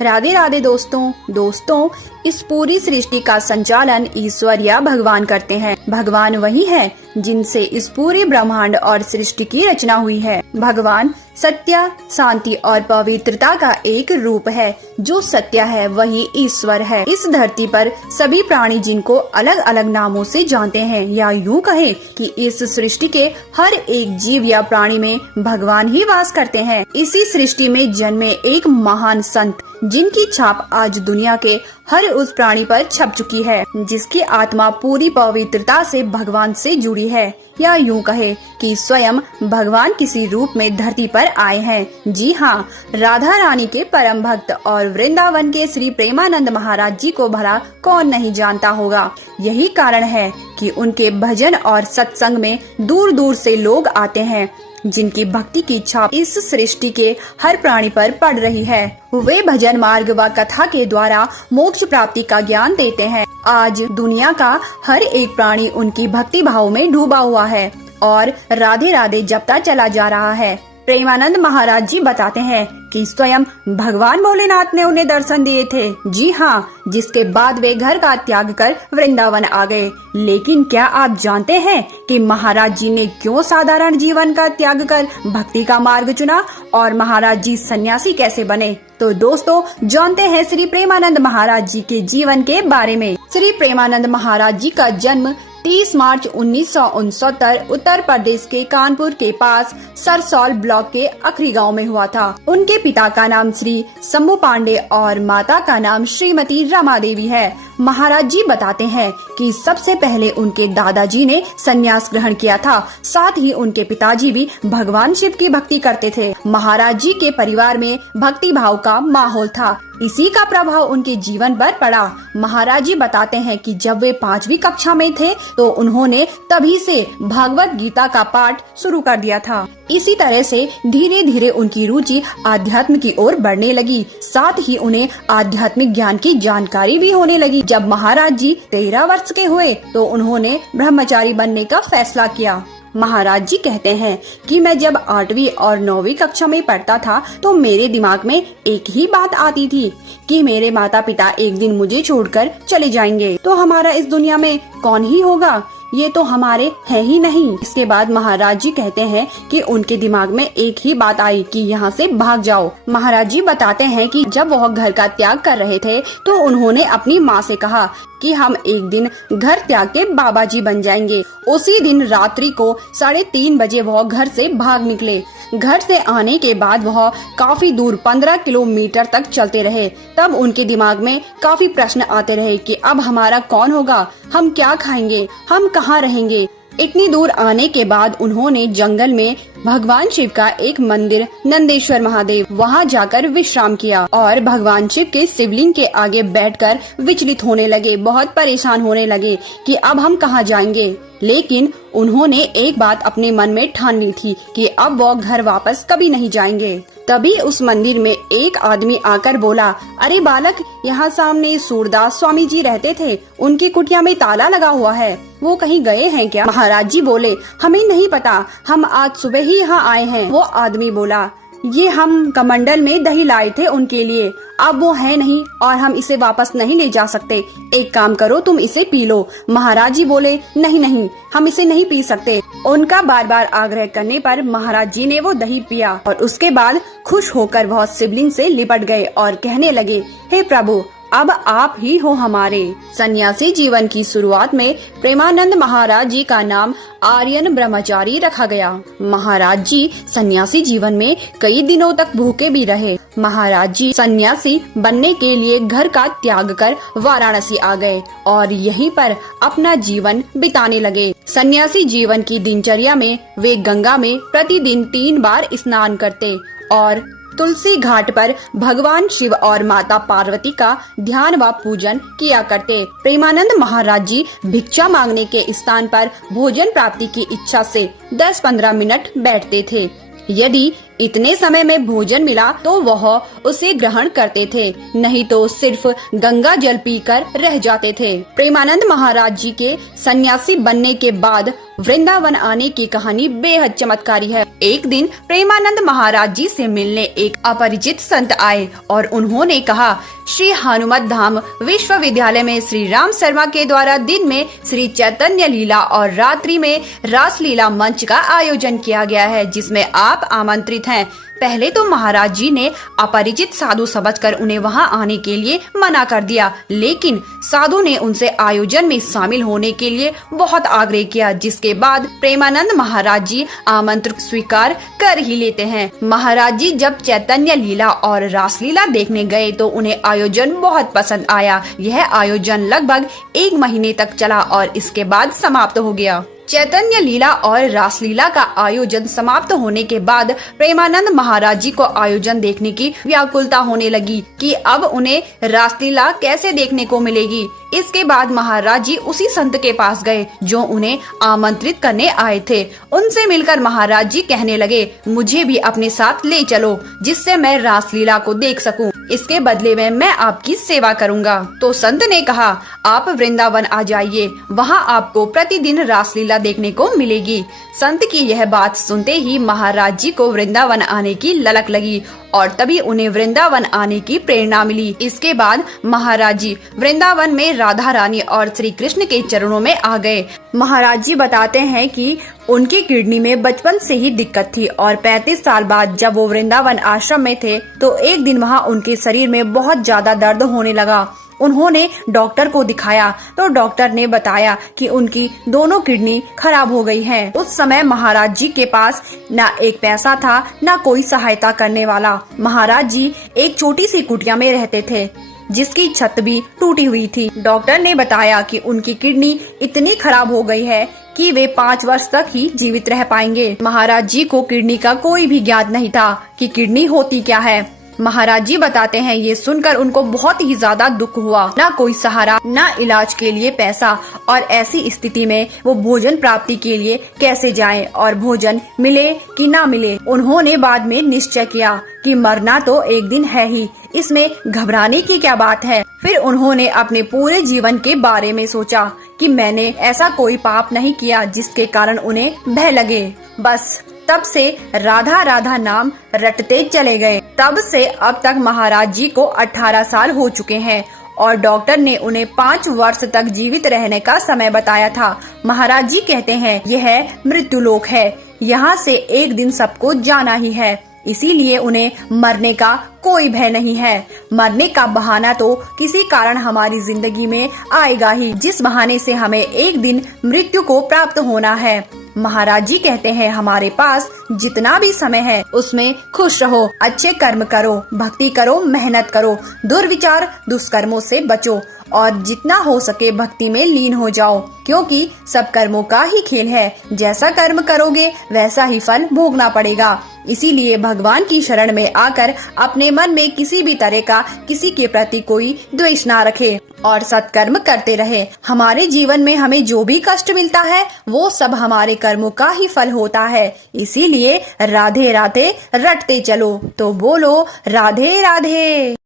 राधे राधे दोस्तों इस पूरी सृष्टि का संचालन ईश्वर या भगवान करते हैं। भगवान वही है जिनसे इस पूरे ब्रह्मांड और सृष्टि की रचना हुई है। भगवान सत्य, शांति और पवित्रता का एक रूप है। जो सत्य है वही ईश्वर है। इस धरती पर सभी प्राणी जिनको अलग अलग नामों से जानते हैं, या यूँ कहे कि इस सृष्टि के हर एक जीव या प्राणी में भगवान ही वास करते हैं। इसी सृष्टि में जन्मे एक महान संत जिनकी छाप आज दुनिया के हर उस प्राणी पर छप चुकी है, जिसकी आत्मा पूरी पवित्रता से भगवान से जुड़ी है, या यूँ कहे कि स्वयं भगवान किसी रूप में धरती पर आए हैं। जी हाँ, राधा रानी के परम भक्त और वृंदावन के श्री प्रेमानंद महाराज जी को भला कौन नहीं जानता होगा। यही कारण है कि उनके भजन और सत्संग में दूर दूर से लोग आते हैं, जिनकी भक्ति की छाप इस सृष्टि के हर प्राणी पर पड़ रही है। वे भजन मार्ग व कथा के द्वारा मोक्ष प्राप्ति का ज्ञान देते हैं। आज दुनिया का हर एक प्राणी उनकी भक्ति भाव में डूबा हुआ है और राधे राधे जपता चला जा रहा है। प्रेमानंद महाराज जी बताते हैं कि स्वयं भगवान भोलेनाथ ने उन्हें दर्शन दिए थे। जी हाँ, जिसके बाद वे घर का त्याग कर वृंदावन आ गए। लेकिन क्या आप जानते हैं कि महाराज जी ने क्यों साधारण जीवन का त्याग कर भक्ति का मार्ग चुना और महाराज जी सन्यासी कैसे बने? तो दोस्तों, जानते हैं श्री प्रेमानंद महाराज जी के जीवन के बारे में। श्री प्रेमानंद महाराज जी का जन्म 30 मार्च 1969 उत्तर प्रदेश के कानपुर के पास सरसौल ब्लॉक के अखरी गांव में हुआ था। उनके पिता का नाम श्री शंभू पांडे और माता का नाम श्रीमती रमा देवी है। महाराज जी बताते हैं कि सबसे पहले उनके दादाजी ने संन्यास ग्रहण किया था। साथ ही उनके पिताजी भी भगवान शिव की भक्ति करते थे। महाराज जी के परिवार में भक्ति भाव का माहौल था। इसी का प्रभाव उनके जीवन पर पड़ा। महाराज जी बताते हैं कि जब वे 5वीं कक्षा में थे तो उन्होंने तभी से भागवत गीता का पाठ शुरू कर दिया था। इसी तरह से धीरे धीरे उनकी रुचि आध्यात्म की ओर बढ़ने लगी। साथ ही उन्हें आध्यात्मिक ज्ञान की जानकारी भी होने लगी। जब महाराज जी 13 वर्ष के हुए तो उन्होंने ब्रह्मचारी बनने का फैसला किया। महाराज जी कहते हैं कि मैं जब 8वीं और 9वीं कक्षा में पढ़ता था तो मेरे दिमाग में एक ही बात आती थी कि मेरे माता पिता एक दिन मुझे छोड़कर चले जाएंगे तो हमारा इस दुनिया में कौन ही होगा, ये तो हमारे है ही नहीं। इसके बाद महाराज जी कहते हैं कि उनके दिमाग में एक ही बात आई कि यहाँ से भाग जाओ। महाराज जी बताते हैं कि जब वह घर का त्याग कर रहे थे तो उन्होंने अपनी माँ से कहा कि हम एक दिन घर त्याग के बाबा जी बन जाएंगे। उसी दिन रात्रि को 3:30 बजे वह घर से भाग निकले। घर से आने के बाद वह काफी दूर 15 किलोमीटर तक चलते रहे। तब उनके दिमाग में काफी प्रश्न आते रहे कि अब हमारा कौन होगा, हम क्या खाएंगे, हम कहाँ रहेंगे। इतनी दूर आने के बाद उन्होंने जंगल में भगवान शिव का एक मंदिर नंदेश्वर महादेव वहां जाकर विश्राम किया और भगवान शिव के शिवलिंग के आगे बैठकर विचलित होने लगे, बहुत परेशान होने लगे कि अब हम कहाँ जाएंगे। लेकिन उन्होंने एक बात अपने मन में ठान ली थी कि अब वो घर वापस कभी नहीं जाएंगे। तभी उस मंदिर में एक आदमी आकर बोला, अरे बालक, यहाँ सामने सूरदास स्वामी जी रहते थे, उनकी कुटिया में ताला लगा हुआ है, वो कहीं गए हैं क्या? महाराज जी बोले, हमें नहीं पता, हम आज सुबह ही यहाँ आए हैं। वो आदमी बोला, ये हम कमंडल में दही लाए थे उनके लिए, अब वो है नहीं और हम इसे वापस नहीं ले जा सकते। एक काम करो, तुम इसे पी लो। महाराज जी बोले, नहीं, हम इसे नहीं पी सकते। उनका बार बार आग्रह करने पर महाराज जी ने वो दही पिया और उसके बाद खुश होकर वह शिवलिंग से लिपट गए और कहने लगे, हे प्रभु, अब आप ही हो हमारे। सन्यासी जीवन की शुरुआत में प्रेमानंद महाराज जी का नाम आर्यन ब्रह्मचारी रखा गया। महाराज जी सन्यासी जीवन में कई दिनों तक भूखे भी रहे। महाराज जी सन्यासी बनने के लिए घर का त्याग कर वाराणसी आ गए और यहीं पर अपना जीवन बिताने लगे। सन्यासी जीवन की दिनचर्या में वे गंगा में प्रतिदिन 3 बार स्नान करते और तुलसी घाट पर भगवान शिव और माता पार्वती का ध्यान व पूजन किया करते। प्रेमानंद महाराज जी भिक्षा मांगने के स्थान पर भोजन प्राप्ति की इच्छा से 10-15 मिनट बैठते थे। यदि इतने समय में भोजन मिला तो वह उसे ग्रहण करते थे, नहीं तो सिर्फ गंगा जल पीकर रह जाते थे। प्रेमानंद महाराज जी के सन्यासी बनने के बाद वृंदावन आने की कहानी बेहद चमत्कारी है। एक दिन प्रेमानंद महाराज जी से मिलने एक अपरिचित संत आए और उन्होंने कहा, श्री हनुमत धाम विश्वविद्यालय में श्री राम शर्मा के द्वारा दिन में श्री चैतन्य लीला और रात्रि में रास लीला मंच का आयोजन किया गया है, जिसमें आप आमंत्रित हैं। पहले तो महाराज जी ने अपरिचित साधु समझकर उन्हें वहां आने के लिए मना कर दिया, लेकिन साधु ने उनसे आयोजन में शामिल होने के लिए बहुत आग्रह किया, जिसके बाद प्रेमानंद महाराज जी आमंत्रण स्वीकार कर ही लेते हैं। महाराज जी जब चैतन्य लीला और रासलीला देखने गए तो उन्हें आयोजन बहुत पसंद आया। यह आयोजन लगभग 1 महीने तक चला और इसके बाद समाप्त हो गया। चैतन्य लीला और रासलीला का आयोजन समाप्त होने के बाद प्रेमानंद महाराज जी को आयोजन देखने की व्याकुलता होने लगी कि अब उन्हें रासलीला कैसे देखने को मिलेगी। इसके बाद महाराज जी उसी संत के पास गए जो उन्हें आमंत्रित करने आए थे। उनसे मिलकर महाराज जी कहने लगे, मुझे भी अपने साथ ले चलो जिससे मैं रासलीला को देख सकूं। इसके बदले में मैं आपकी सेवा करूंगा। तो संत ने कहा, आप वृंदावन आ जाइए, वहां आपको प्रतिदिन रासलीला देखने को मिलेगी। संत की यह बात सुनते ही महाराज जी को वृंदावन आने की ललक लगी और तभी उन्हें वृंदावन आने की प्रेरणा मिली। इसके बाद महाराज जी वृंदावन में राधा रानी और श्री कृष्ण के चरणों में आ गए। महाराज जी बताते हैं कि उनकी किडनी में बचपन से ही दिक्कत थी और 35 साल बाद जब वो वृंदावन आश्रम में थे तो एक दिन वहाँ उनके शरीर में बहुत ज्यादा दर्द होने लगा। उन्होंने डॉक्टर को दिखाया तो डॉक्टर ने बताया कि उनकी दोनों किडनी खराब हो गई हैं। उस समय महाराज जी के पास न एक पैसा था न कोई सहायता करने वाला। महाराज जी एक छोटी सी कुटिया में रहते थे जिसकी छत भी टूटी हुई थी। डॉक्टर ने बताया कि उनकी किडनी इतनी खराब हो गई है कि वे 5 वर्ष तक ही जीवित रह पाएंगे। महाराज जी को किडनी का कोई भी ज्ञात नहीं था कि किडनी होती क्या है। महाराज जी बताते हैं, ये सुनकर उनको बहुत ही ज्यादा दुख हुआ। ना कोई सहारा, ना इलाज के लिए पैसा, और ऐसी स्थिति में वो भोजन प्राप्ति के लिए कैसे जाएं और भोजन मिले कि ना मिले। उन्होंने बाद में निश्चय किया कि मरना तो एक दिन है ही, इसमें घबराने की क्या बात है। फिर उन्होंने अपने पूरे जीवन के बारे में सोचा कि मैंने ऐसा कोई पाप नहीं किया जिसके कारण उन्हें भय लगे। बस तब से राधा राधा नाम रटते चले गए। तब से अब तक महाराज जी को 18 साल हो चुके हैं और डॉक्टर ने उन्हें 5 वर्ष तक जीवित रहने का समय बताया था। महाराज जी कहते हैं, यह मृत्युलोक है, यहाँ से एक दिन सबको जाना ही है, इसीलिए उन्हें मरने का कोई भय नहीं है। मरने का बहाना तो किसी कारण हमारी जिंदगी में आएगा ही, जिस बहाने से हमें एक दिन मृत्यु को प्राप्त होना है। महाराज जी कहते हैं, हमारे पास जितना भी समय है उसमें खुश रहो, अच्छे कर्म करो, भक्ति करो, मेहनत करो, दुर्विचार दुष्कर्मों से बचो और जितना हो सके भक्ति में लीन हो जाओ, क्योंकि सब कर्मों का ही खेल है। जैसा कर्म करोगे वैसा ही फल भोगना पड़ेगा। इसीलिए भगवान की शरण में आकर अपने मन में किसी भी तरह का किसी के प्रति कोई द्वेष ना रखे और सत्कर्म करते रहे। हमारे जीवन में हमें जो भी कष्ट मिलता है वो सब हमारे कर्मों का ही फल होता है। इसीलिए राधे राधे रटते चलो। तो बोलो राधे राधे।